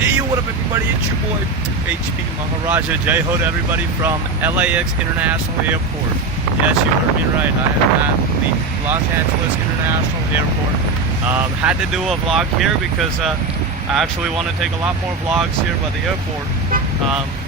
Hey, what up everybody, it's your boy HP Maharaja J-Hood, everybody from LAX International Airport. Yes, you heard me right, I am at the Los Angeles International Airport. Had to do a vlog here because I actually want to take a lot more vlogs here by the airport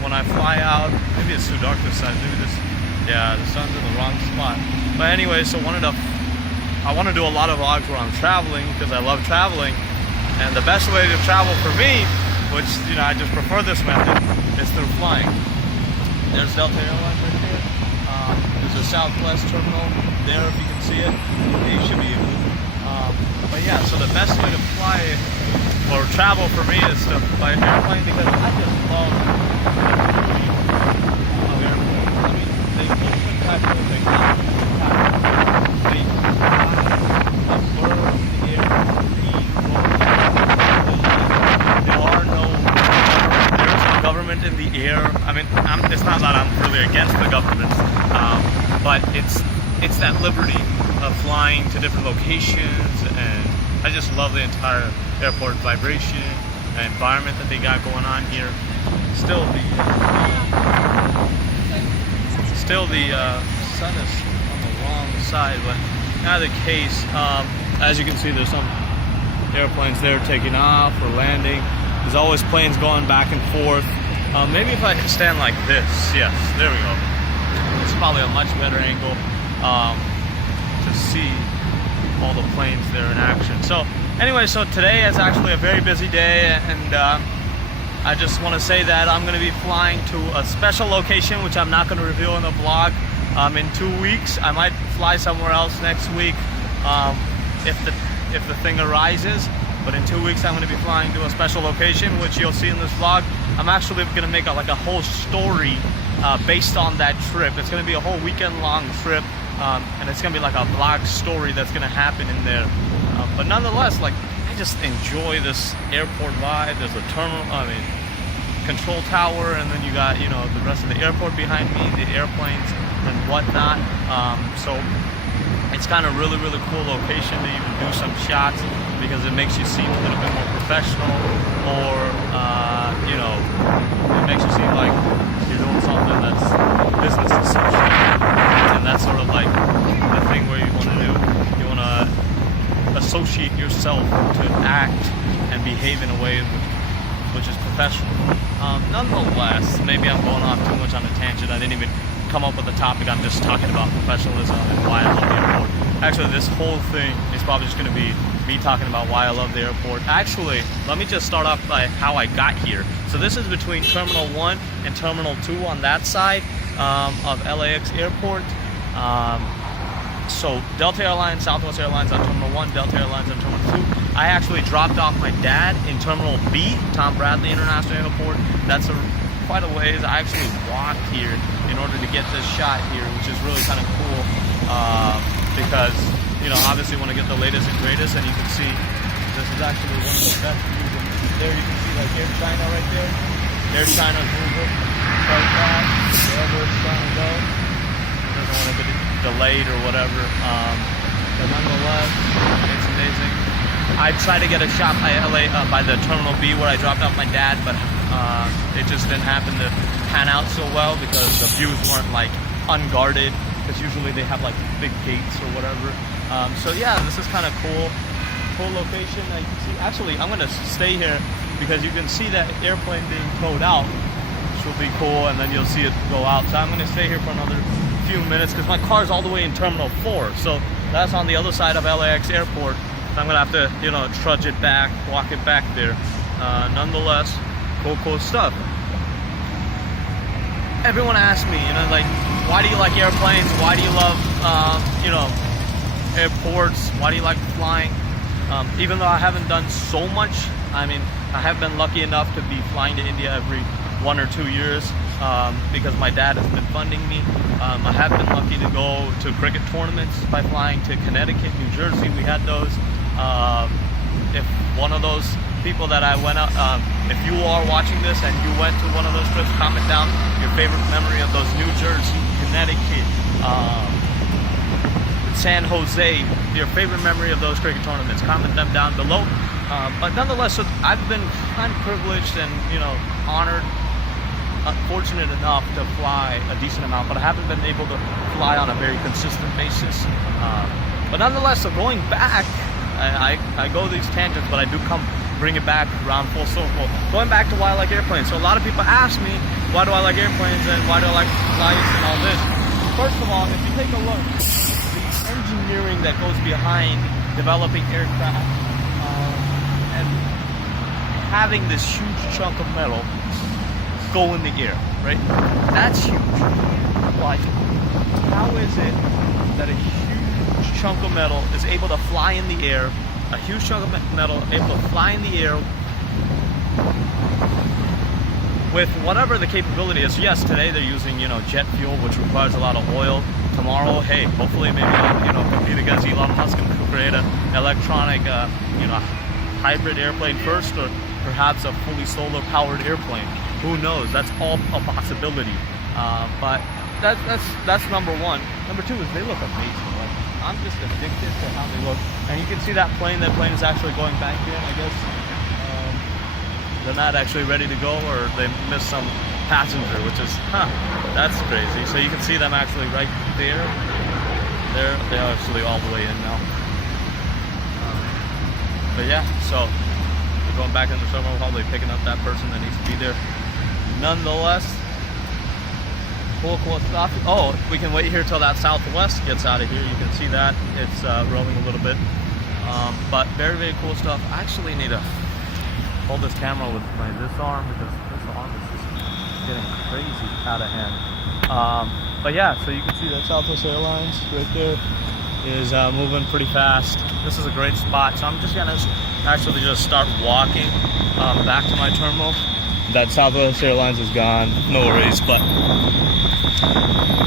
when I fly out. Maybe it's too dark this side, maybe this, yeah, the sun's in the wrong spot. But anyway, so I want to do a lot of vlogs where I'm traveling because I love traveling. And the best way to travel for me, which, you know, I just prefer this method, is through flying. There's Delta Airlines right here. There's a Southwest terminal there, if you can see it. You should be able to. But yeah, so the best way to fly or travel for me is to fly an airplane because I just love airplanes. I mean, they look spectacular. They fly above the air. Government in the air. I mean, it's not that I'm really against the government, but it's that liberty of flying to different locations, and I just love the entire airport vibration and environment that they got going on here. Still the sun is on the wrong side, but not the case. As you can see, there's some airplanes there taking off or landing. There's always planes going back and forth. Maybe if I can stand like this. Yes, there we go. It's probably a much better angle to see all the planes there in action. So anyway, so today is actually a very busy day, and I just want to say that I'm going to be flying to a special location, which I'm not going to reveal in the vlog. In 2 weeks, I might fly somewhere else next week if the thing arises. But in 2 weeks, I'm going to be flying to a special location, which you'll see in this vlog. I'm actually going to make a whole story based on that trip. It's going to be a whole weekend-long trip, and it's going to be like a vlog story that's going to happen in there. But nonetheless, like, I just enjoy this airport vibe. There's a terminal, control tower, and then you got, you know, the rest of the airport behind me, the airplanes and whatnot. So it's kind of really cool location to even do some shots, because it makes you seem a little bit more professional, or you know, it makes you seem like you're doing something that's business associated, and that's sort of like the thing where you want to do. You want to associate yourself to act and behave in a way which is professional. Nonetheless, maybe I'm going off too much on a tangent. I didn't even come up with a topic. I'm just talking about professionalism and why I love the airport. Actually, this whole thing is probably just going to be me talking about why I love the airport. Actually, let me just start off by how I got here. So this is between Terminal 1 and Terminal 2 on that side of LAX Airport. So Delta Airlines, Southwest Airlines on Terminal 1, Delta Airlines on Terminal 2. I actually dropped off my dad in Terminal B, Tom Bradley International Airport. That's quite a ways. I actually walked here in order to get this shot here, which is really kind of cool because, you know, obviously want to get the latest and greatest, and you can see this is actually one of the best views. There you can see like Air China right there. Air China's moving quite fast, wherever it's trying to go. Doesn't want to get delayed or whatever. But nonetheless, it's amazing. I tried to get a shot by by the Terminal B where I dropped off my dad, but it just didn't happen to pan out so well because the views weren't like unguarded, because usually they have like big gates or whatever. So yeah, this is kind of cool location. You can see, actually, I'm going to stay here because you can see that airplane being towed out, which will be cool, and then you'll see it go out. So I'm going to stay here for another few minutes because my car's all the way in Terminal 4, so that's on the other side of LAX Airport. I'm going to have to, you know, trudge it back, walk it back there. Nonetheless, cool stuff. Everyone asks me, you know, like, why do you like airplanes? Why do you love, you know, airports? Why do you like flying? Even though I haven't done so much, I mean, I have been lucky enough to be flying to India every 1 or 2 years because my dad has been funding me. I have been lucky to go to cricket tournaments by flying to Connecticut, New Jersey. We had those. If one of those people that I went out, if you are watching this and you went to one of those trips, comment down your favorite memory of those New Jersey, Connecticut, San Jose, your favorite memory of those cricket tournaments. Comment them down below. But nonetheless, so I've been kind of privileged and, you know, honored, fortunate enough to fly a decent amount, but I haven't been able to fly on a very consistent basis. But nonetheless, so going back, I go these tangents, but I do bring it back around full circle. Going back to why I like airplanes. So a lot of people ask me, why do I like airplanes and why do I like flights and all this? First of all, if you take a look, the engineering that goes behind developing aircraft and having this huge chunk of metal go in the air, right? That's huge. But how is it that a huge chunk of metal is able to fly in the air, a huge chunk of metal able to fly in the air with whatever the capability is? Yes, today they're using, you know, jet fuel, which requires a lot of oil. Tomorrow, hey, hopefully maybe I'll, you know, compete against Elon Musk and create an electronic, you know, hybrid airplane first, or perhaps a fully solar powered airplane. Who knows? That's all a possibility. But that's number one. Number two is they look amazing. Like, I'm just addicted to how they look. And you can see that plane. That plane is actually going back in, I guess. They're not actually ready to go, or they missed some passenger, which is, that's crazy. So you can see them actually right there. They're actually all the way in now. But yeah, so we're going back into the terminal, probably picking up that person that needs to be there. Nonetheless, cool stuff. Oh, we can wait here till that Southwest gets out of here. You can see that it's rolling a little bit, but very cool stuff. I actually need to hold this camera with this arm, because this arm is just getting crazy out of hand. But yeah, so you can see that Southwest Airlines right there is moving pretty fast. This is a great spot, so I'm just gonna actually just start walking back to my terminal. That Southwest Airlines is gone, no worries. But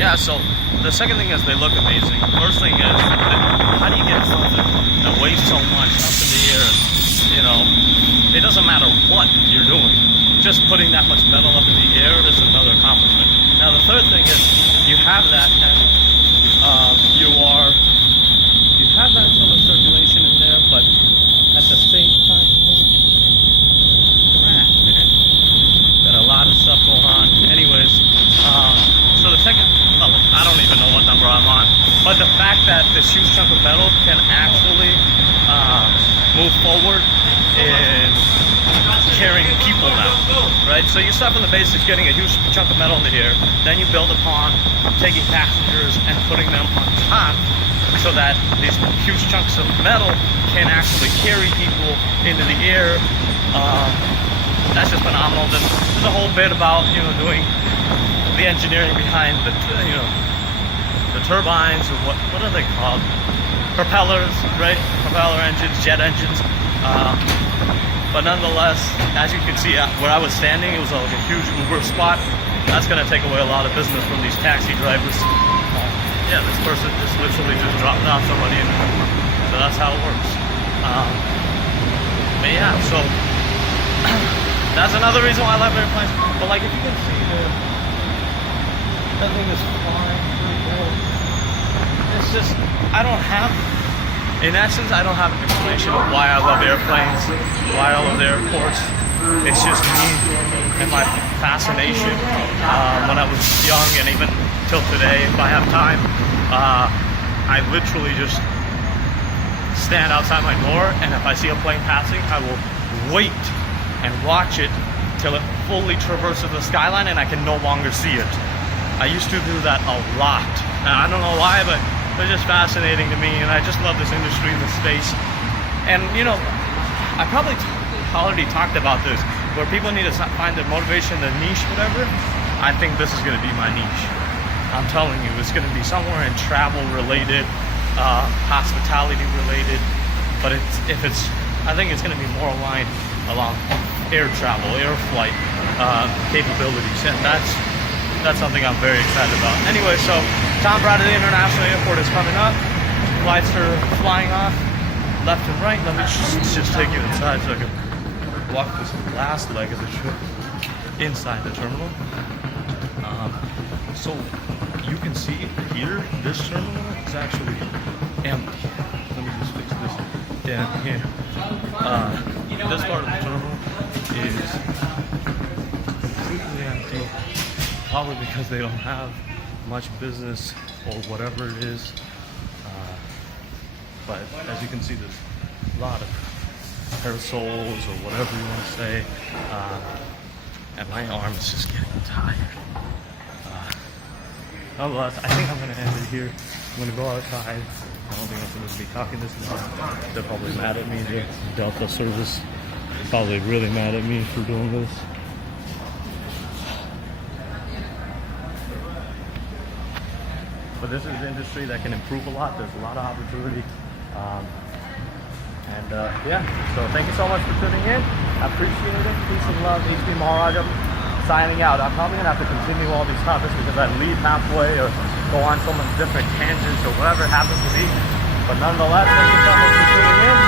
yeah, so the second thing is they look amazing. First thing is, how do you get something that weighs so much up in the air? You know, it doesn't matter what you're doing. Just putting that much metal up in the air is another accomplishment. Now the third thing is, you have that, and you have that sort of circulation in there, but at the same time, got a lot of stuff going on. Anyways, so the second, I don't even know what number I'm on, but the fact that this huge chunk of metal can actually move forward is carrying people now, right? So you start from the basics, getting a huge chunk of metal in the air, then you build upon taking passengers and putting them on top, so that these huge chunks of metal can actually carry people into the air. That's just phenomenal. There's a whole bit about, you know, doing the engineering behind the, you know, the turbines, or what are they called? Propellers, right? Propeller engines, jet engines. But nonetheless, as you can see, where I was standing, it was like a huge Uber spot. That's going to take away a lot of business from these taxi drivers. Yeah, this person just literally just dropped off somebody in there. So that's how it works. But yeah, so that's another reason why I love airplanes. But like, if you can see there, that thing is flying pretty good. It's just, I don't have, in essence, I don't have an explanation of why I love airplanes, why I love the airports. It's just me and my fascination. When I was young, and even till today, if I have time, I literally just stand outside my door, and if I see a plane passing, I will wait and watch it till it fully traverses the skyline and I can no longer see it. I used to do that a lot. Now, I don't know why, but they're just fascinating to me, and I just love this industry, this space. And you know, I probably already talked about this, where people need to find their motivation, their niche, whatever. I think this is going to be my niche. I'm telling you, it's going to be somewhere in travel related, hospitality related, but I think it's going to be more aligned along air travel, air flight capabilities, and that's something I'm very excited about. Anyway, so Tom Bradley International Airport is coming up. Flights are flying off left and right. Let me just take you inside so I can walk this last leg of the trip inside the terminal. So you can see here, this terminal is actually empty. Let me just fix this down here. This part of the terminal is completely empty, probably because they don't have much business or whatever it is. But as you can see, there's a lot of parasols or whatever you want to say, and my arm is just getting tired. Nonetheless, I think I'm going to end it here. I'm going to go outside. I don't think I'm going to be talking this long. They're probably mad at me. The Delta service is probably really mad at me for doing this. But this is an industry that can improve a lot. There's a lot of opportunity. Yeah, so thank you so much for tuning in. I appreciate it. Peace and love. HB Maharaja signing out. I'm probably going to have to continue all these topics because I leave halfway or go on some different tangents or whatever it happens to be. But nonetheless, thank you so much for tuning in.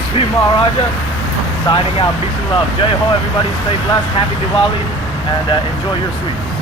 HB Maharaja signing out. Peace and love. Jai Ho, everybody. Stay blessed. Happy Diwali and enjoy your sweets.